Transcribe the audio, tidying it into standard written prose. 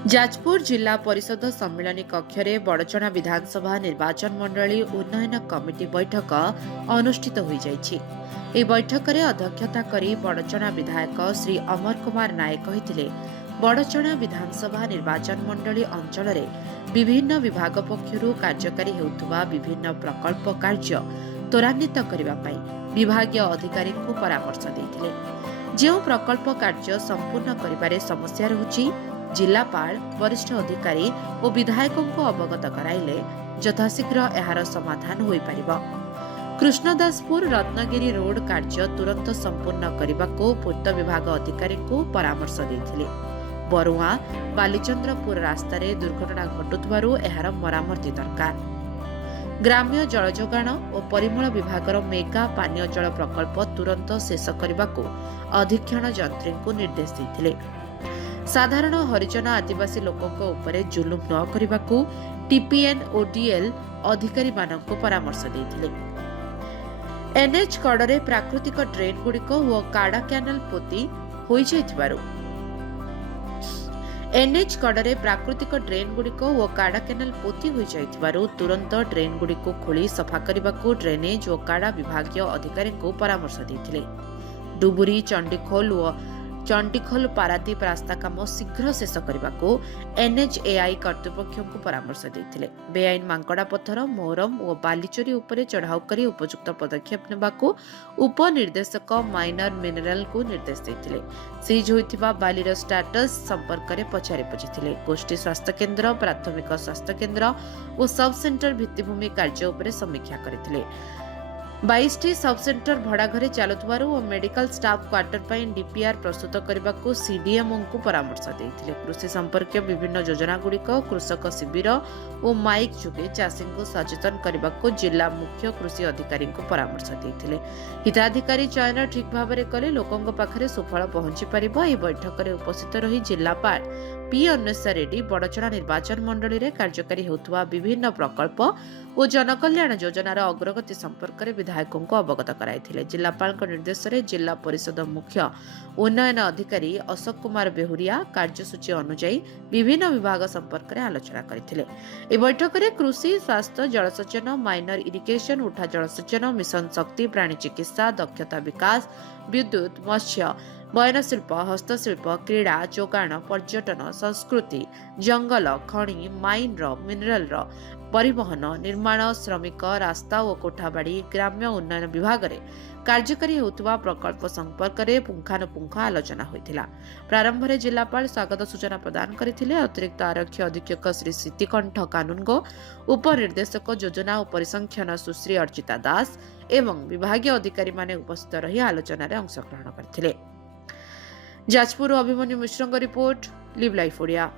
जाजपुर जिला परिषद सम्मिलनी कक्ष बड़चना विधानसभा निर्वाचन मंडली उन्नयन कमिटी बैठक अनुष्ठित हो बैठक में अध्यक्षता करी बड़चना विधायक श्री अमर कुमार नायक कहिथिले बड़चना विधानसभा निर्वाचन मंडली अंचल विभिन्न विभाग पक्षरु कार्यकारी हेउथुवा विभिन्न प्रकल्प कार्य त्वरान्वित करने विभागीय अधिकारी परामर्श देथिले। जो प्रकल्प कार्य संपूर्ण करिबारे समस्या रहुछि जिलापाल वरिष्ठ अधिकारी और विधायकों को अवगत कराइले यथाशीघ्र एहार समाधान हो पारिबो। कृष्णदासपुर रत्नगिरी रोड कार्य तुरंत संपूर्ण करने को पूर्त विभाग अधिकारी को परामर्श देथिले। बरुआ बालीचंद्रपुर रास्ता दुर्घटना घटुथिबारु एहार मरामती दरकार। ग्राम्य जल जोगाण और परिमल विभागर मेगा पानीय जल प्रकल्प तुरंत शेष करने को अधीक्षण जंत्री को निर्देश देथिले। साधारण हरिजन आदिवासी लोकों उपरे जुलुम न करने को टीपीएन ओडीएल अधिकारी मानक परामर्श देथिले। एनएच कड़े प्राकृतिक ड्रेन गुड़िक और काड़ा कैनाल पोती होई जाइथिबारु एनएच कड़े प्राकृतिक ड्रेन गुड़िक और काड़ा कैनाल पोती हो जाइथिबारु तुरंत ड्रेन गुड़िक खोली सफा करने को ड्रेनेज और काड़ा विभागीय अधिकारी को परामर्श देथिले। डुबुरी चंडीखोल पारादीप रास्ता काम शीघ्र शेष करने को एनएचएआई कर्तृपक्ष को परामर्श देथिले। बेआईन मांकड़ा पत्थर मोहरम और बालीचोरी उपरे चढ़ाऊ करी उपयुक्त पदक्षेप नेबाको उपनिर्देशक माइनर मिनरल को निर्देश देथिले। सीज होइथिबा बालीर स्टेटस संपर्क में पचारि बुझिथिले। गोष्ठी स्वास्थ्य केन्द्र प्राथमिक स्वास्थ्य केन्द्र और सब सेंटर भित्तिभूमि कार्य उपरे समीक्षा करथिले। 22 सब सेंटर भड़ा घरे चलुथिबारु और मेडिकल स्टाफ क्वार्टर पर डीपीआर प्रस्तुत करने को सीडीएमओ को परामर्श देथिले। कृषि संपर्क विभिन्न योजना गुड़िक कृषक शिविर और माइक जुगे चाषी को सचेतन करने को जिला मुख्य कृषि अधिकारी को परामर्श देथिले। हिताधिकारी चयन ठीक भाव में कले लोकों पाखरे सुफल पहुंची पारिबो। एही बैठक में उपस्थित रही जिलापाल पी अन्वेषा रेड्डी बड़चना निर्वाचन मंडली रे कार्यकारी होतुवा विभिन्न प्रकल्प और जनकल्याण योजनार अग्रगति संपर्क में विधायकों को अवगत कराइथिले। जिलापाल निर्देश में जिला परिषद मुख्य उन्नयन अधिकारी अशोक कुमार बेहुरिया कार्यसूची अनुଯାयी विभिन्न विभाग संपर्क में आलोचना करथिले। ए बैठक में कृषि स्वास्थ्य जलसेचन माइनर इरिगेशन उठा जलसेचन मिशन शक्ति प्राणी चिकित्सा दक्षता विकास विद्युत मत्स्य बयनशिल्प हस्तशिल्प क्रीड़ा जोगाण पर्यटन संस्कृति जंगल खनि माइन मिनरल परिवहन निर्माण श्रमिक रास्ता और कोठाबाड़ी ग्राम्य उन्नयन विभाग में कार्यकारी होतुवा प्रकल्प संपर्क में पुंखानुपुंख आलोचना होइथिला। प्रारंभ में जिलापाल स्वागत सूचना प्रदान करथिले। अतिरिक्त आरक्षी अधीक्षक श्री सिद्धिकंठ कानूनगो उपनिर्देशक योजना और परिसंख्यान सुश्री अर्चिता दास एवं विभागीय अधिकारी माने उपस्थित रही आलोचना रे अंशग्रहण करथिले। जाजपुर अभिमन्यु मिश्रଙ୍କ रिपोर्ट लिव लाइफ ओडिया।